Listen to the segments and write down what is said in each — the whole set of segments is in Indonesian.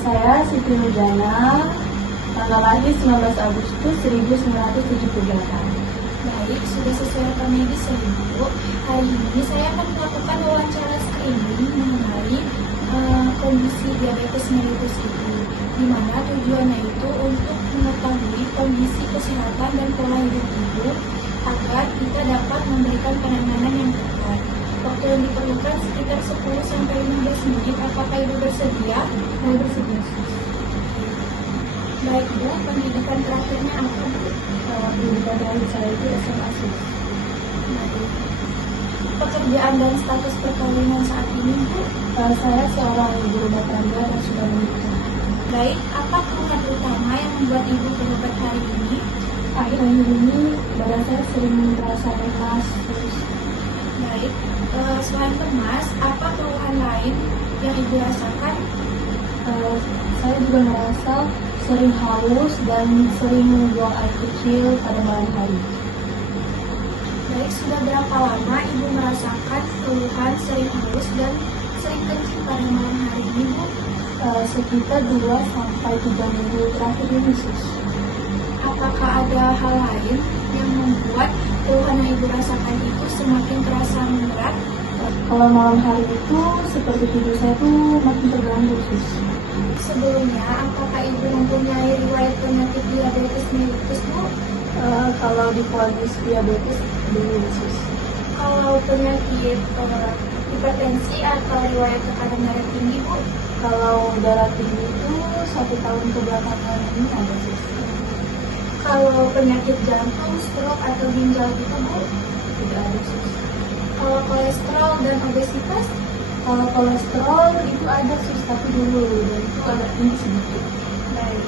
Saya Siti Nurjana, tanggal lahir 19 Agustus 1978. Baik, sudah sesuai medis Ibu. Hari ini saya akan melakukan wawancara screening mengenai kondisi diabetes mellitus Ibu, di mana tujuannya itu untuk mengetahui kondisi kesehatan dan pola hidup Ibu agar kita dapat memberikan penanganan yang tepat. Waktu yang diperlukan sekitar 10-15 menit. Apakah Ibu bersedia? Saya bersedia. Baik Bu, pendidikan terakhirnya apa Bu? Pendidikan terakhir saya itu SMA Sus. Pekerjaan dan status perkawinan saat ini Bu? Saya seorang ibu rumah tangga dan sudah menikah. Baik, apa keluhan utama yang membuat Ibu berobat hari ini? Akhir-akhir ini badan saya sering merasa lemas. Baik, selain lemas, apa keluhan lain yang Ibu rasakan? Saya juga merasa sering haus dan sering membuang air kecil pada malam hari. Baik, sudah berapa lama Ibu merasakan keluhan sering haus dan sering kencing pada malam hari ini Bu? Sekitar 2-3 minggu terakhir ini Sus. Apakah ada hal lain yang membuat keluhan yang Ibu rasakan itu semakin terasa berat? Kalau malam hari itu seperti tidur saya tuh makin terganggu Sus. Sebelumnya, apakah Ibu mempunyai riwayat penyakit diabetes mellitus Bu? Kalau divonis diabetes dulu Sus. Kalau penyakit hipertensi atau riwayat tekanan darah tinggi Bu? Kalau darah tinggi itu 1 tahun kebelakangan ini ada Sus. Kalau penyakit jantung, stroke atau ginjal itu Bu? Tidak ada Sus. Kalau kolesterol dan obesitas? Kalau kolesterol itu ada Sus, tapi dulu dan itu agak tinggi sedikit. Baik.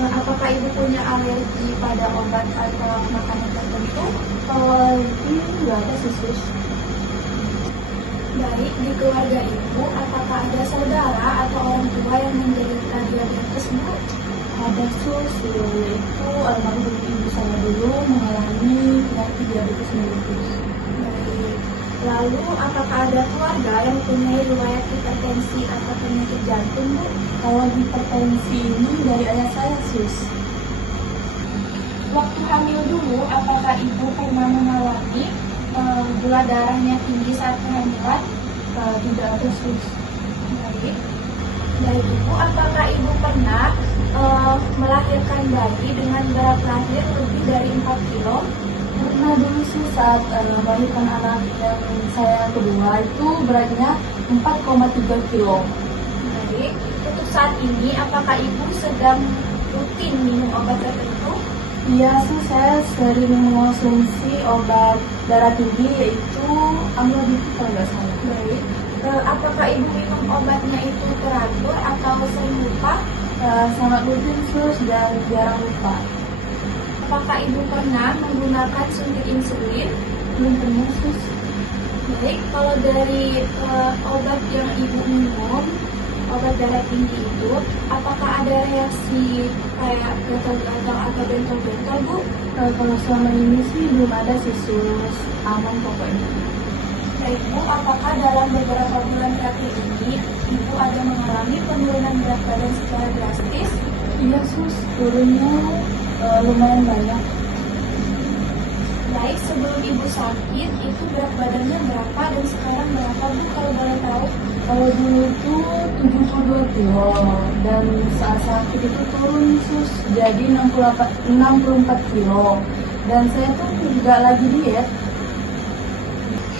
Apakah Ibu punya alergi pada obat atau makanan tertentu? Kalau ini nggak ada sih Sus. Baik, di keluarga Ibu, apakah ada saudara atau orang tua yang menderita diabetes Bu? Ada Sus, yaitu almarhum ibu saya dulu mengalami penyakit diabetes mellitus. Baik. Lalu, apakah ada keluarga yang punya riwayat hipertensi atau penyakit jantung Bu? Kalau hipertensi ini dari ayah saya Sus. Waktu hamil dulu, apakah Ibu pernah mengalami gula darahnya tinggi saat kehamilan? Tidak ada Sus. Baik. Baik Ibu, apakah Ibu pernah melahirkan bayi dengan berat lahir lebih dari 4 kilo? Pernah dulu sih saat melahirkan anak yang saya kedua itu beratnya 4,3 kilo. Baik. Untuk saat ini, apakah Ibu sedang rutin minum obat tertentu? Iya sih, saya sering mengonsumsi obat darah tinggi yaitu amlodipine kalau nggak salah. Baik. Apakah Ibu minum obatnya itu teratur atau sering lupa? Sangat rutin Sus dan jarang lupa. Apakah Ibu pernah menggunakan suntik insulin? Belum pernah Sus. Baik, kalau dari obat yang Ibu minum, obat darah tinggi itu, apakah ada reaksi kayak gatal-gatal atau bentol-bentol Bu? Kalau selama ini sih belum ada sih Sus, aman pokoknya. Baik Bu, apakah dalam beberapa bulan terakhir ini Ibu ada mengalami penurunan berat badan secara drastis? Iya Sus, turunnya lumayan banyak. Baik, sebelum Ibu sakit, itu berat badannya berapa dan sekarang berapa Bu kalau boleh tahu? Kalau dulu itu 72 kilo dan saat sakit itu turun Sus jadi 64 kilo dan saya tuh nggak lagi diet.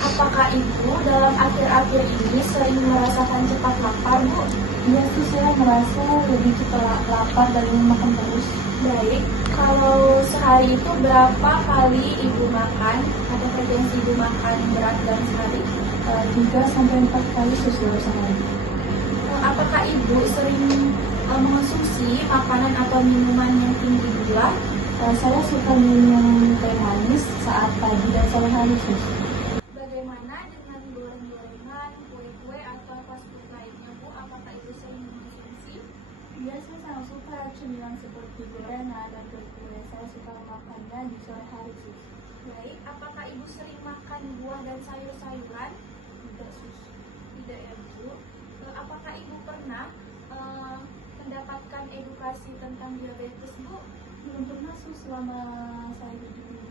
Apakah Ibu dalam akhir-akhir ini sering merasakan cepat lapar Bu? Iya sih, saya merasa lebih cepat lapar dan ingin makan terus. Baik, kalau sehari itu berapa kali Ibu makan atau frekuensi Ibu makan berat dalam sehari? 3-4 kali Sus dalam sehari. Apakah Ibu sering mengonsumsi makanan atau minuman yang tinggi gula? Saya suka minum teh manis saat pagi dan sore hari Sus. Bagaimana dengan goreng-gorengan, kue-kue atau fast food lainnya Bu? Apakah Ibu sering mengonsumsi? Iya, saya sangat suka cemilan seperti gorengan dan kue. Saya suka makannya di sore hari Sus. Baik, apakah Ibu sering makan buah dan sayur-sayuran? Tidak Sus. Tidak ya Bu. Apakah Ibu pernah mendapatkan edukasi tentang diabetes, Bu? Belum pernah sus selama saya hidup di sini.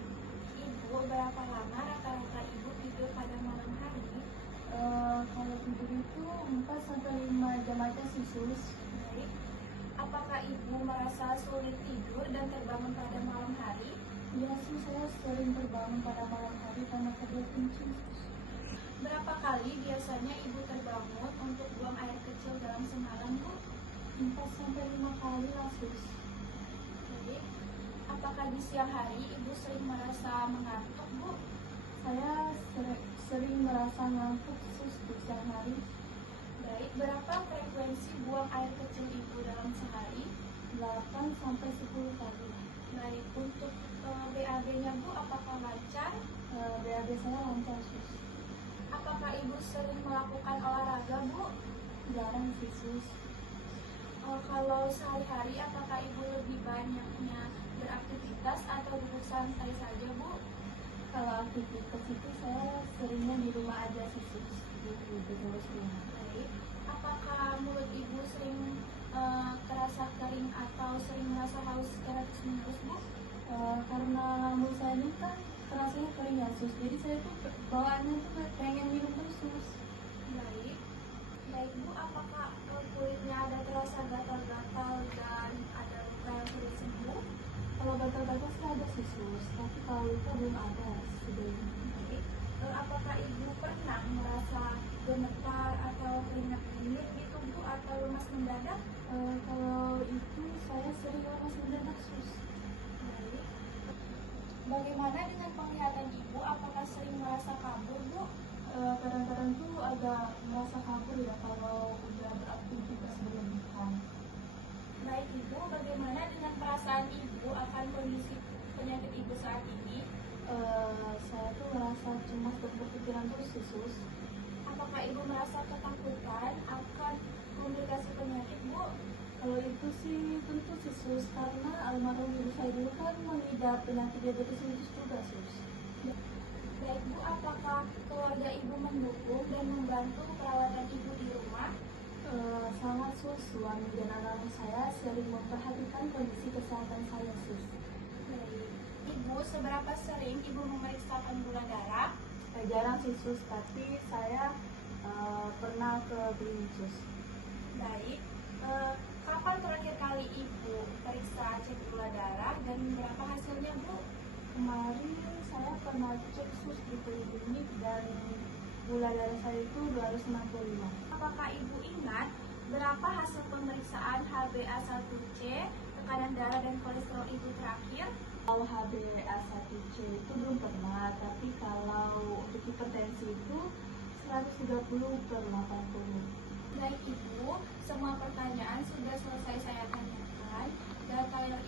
Ibu, berapa lama rata-rata Ibu tidur pada malam hari? Kalau tidur itu 4 sampai 5 jam aja sih sus. Baik. Apakah Ibu merasa sulit tidur dan terbangun pada malam hari? Iya sih, saya sering terbangun pada malam hari karena kerja kencing sus. Berapa kali biasanya Ibu terbangun untuk buang air kecil dalam semalam, Bu? 4 sampai 5 kali lah sus. Baik. Apakah di siang hari Ibu sering merasa mengantuk, Bu? Saya sering merasa ngantuk sus di siang hari. Baik, berapa frekuensi buang air kecil Ibu dalam sehari? 8 sampai 10 kali. Baik, untuk BAB-nya Bu, apakah lancar? BAB saya lancar sus. Apakah Ibu sering melakukan olahraga, Bu? Jarang sih sus. Kalau sehari-hari, apakah Ibu lebih banyaknya beraktivitas atau duduk santai saja, Bu? Kalau aktivitas itu saya seringnya di rumah aja sih sus. Di terus rumah. Baik. Apakah mulut Ibu sering terasa kering atau sering merasa haus secara terus-menerus, Bu? Karena mulut saya ini kan rasanya kering ya sus. Jadi saya tuh bawaannya tuh pengen minum terus sus. Baik. Baik, Bu, apakah kulitnya ada terasa gatal-gatal dan ada luka yang sulit sembuh? Kalau gatal-gatal sih ada sih sus. Tapi kalau luka belum ada sebelumnya. Baik. Apakah Ibu pernah merasa gemetar atau keringat dingin gitu, Bu, atau lemas mendadak? Kalau itu saya sering lemas mendadak sus. Baik. Bagaimana dengan penglihatan Ibu? Apakah sering merasa kabur, Bu? Kadang-kadang tuh agak merasa kabur ya kalau udah beraktivitas berlebihan. Baik, Ibu, bagaimana dengan perasaan Ibu akan kondisi penyakit Ibu saat ini? Saya tuh merasa cemas dan berpikiran terus sih sus. Apakah Ibu merasa ketakutan akan komplikasi penyakit, Bu? Kalau itu sih tentu sih sus, karena almarhum ibu saya dulu kan mengidap penyakit diabetes mellitus juga sus. Baik, Bu, apakah keluarga Ibu mendukung dan membantu perawatan Ibu di rumah? Sangat sus, suami dan anak-anak saya sering memperhatikan kondisi kesehatan saya sus. Baik. Ibu, seberapa sering Ibu memeriksakan gula darah? Jarang sih sus, tapi saya pernah ke klinik sus. Baik. Kapan terakhir kali Ibu periksa cek gula darah dan berapa hasilnya, Bu? Kemarin saya pernah cek sus di klinik dan gula darah saya itu 265. Apakah Ibu ingat berapa hasil pemeriksaan HbA1c, tekanan darah dan kolesterol Ibu terakhir? Kalau HbA1c itu belum pernah, tapi kalau untuk hipertensi itu 130/80. Baik, Ibu, semua pertanyaan sudah selesai saya tanyakan. Data yang